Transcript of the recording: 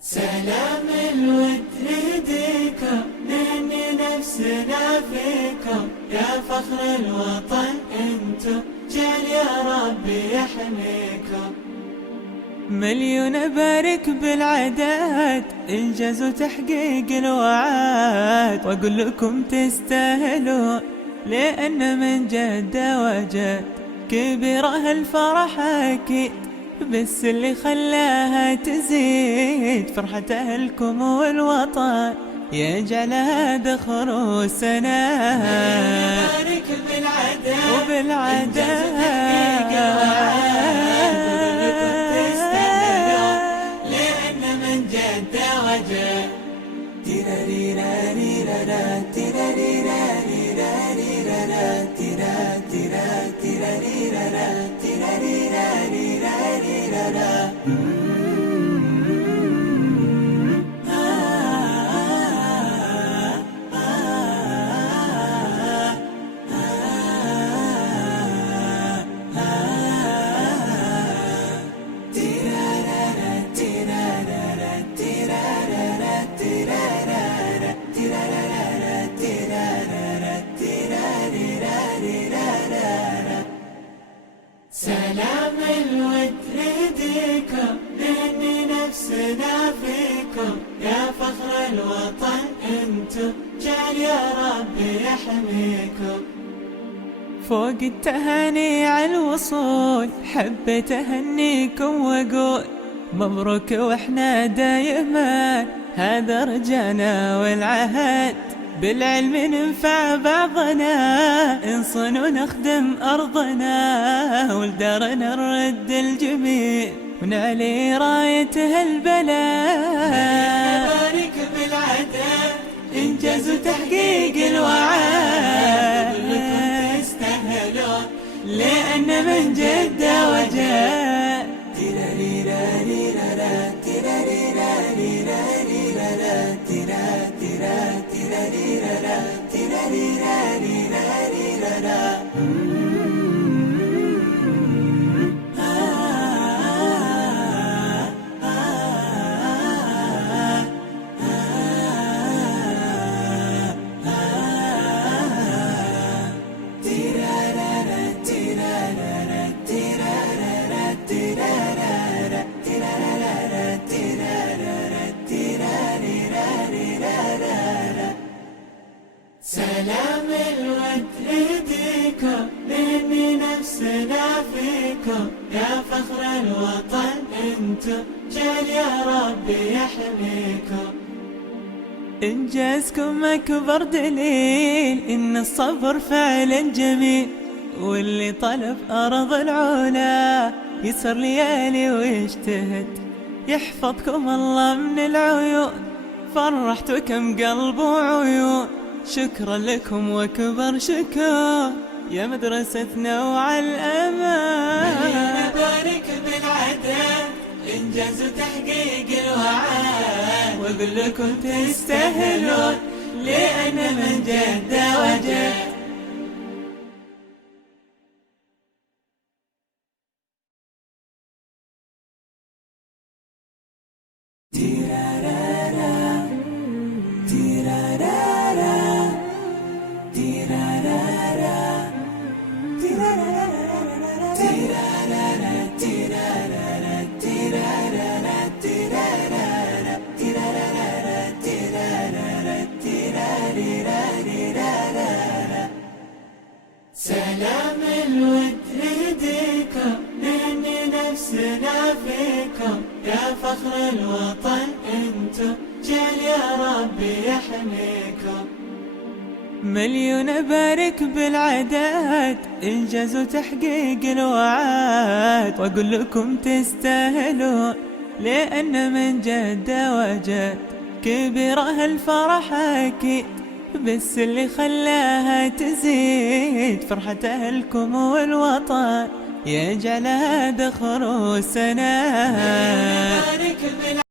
سلام الود ليديكم نهني نفسنا فيكم يا فخر الوطن انتم جعل يا ربي يحميكم. مليون بارك بالعداد انجاز وتحقيق الوعاد، واقول لكم تستاهلون لأن من جد وجد كبيره الفرح أكيد، بس اللي خلاها تزيد فرحة أهلكم والوطن يجعلها دخر وسنة. بارك بالعداد وبالعداد لأن من جد وجد سلام الود ليديكم نهني نفسنا فيكم يا فخر الوطن انتم جعل يا ربي يحميكم. فوق التهاني على الوصول حبيت أهنيكم وأقول مبروك، وإحنا دايما هذا رجانا والعهد بالعلم ننفع بعضنا، انصن ونخدم أرضنا ولدارنا نرد الجميل ونعلي راية هالبلد. بارك بالعداد انجاز وتحقيق الوعاد تستاهلون لأن من جد وجد سلام الود ليديكم نهني نفسنا فيكم يا فخر الوطن انتم جعل يا ربي يحميكم. إنجازكم أكبر دليل إن الصبر فعلا جميل، واللي طلب أرض العلا يسر ليالي ويجتهد، يحفظكم الله من العيون فرحتكم قلب وعيون. شكرا لكم وأكبر شكر يا مدرستنا وعلى الأمان. بارك بالعداد انجاز وتحقيق الوعاد واقول لكم تستاهلون لأن من جد وجد سلام الود ليديكم نهني نفسنا فيكم يا فخر الوطن انتم جعل يا ربي يحميكم. مليون بارك بالعداد انجاز وتحقيق الوعاد، واقول لكم تستاهلون لأن من جد وجد كبيره الفرح أكيد، بس اللي خلاها تزيد فرحة أهلكم والوطن يجعلها دخر وسنة.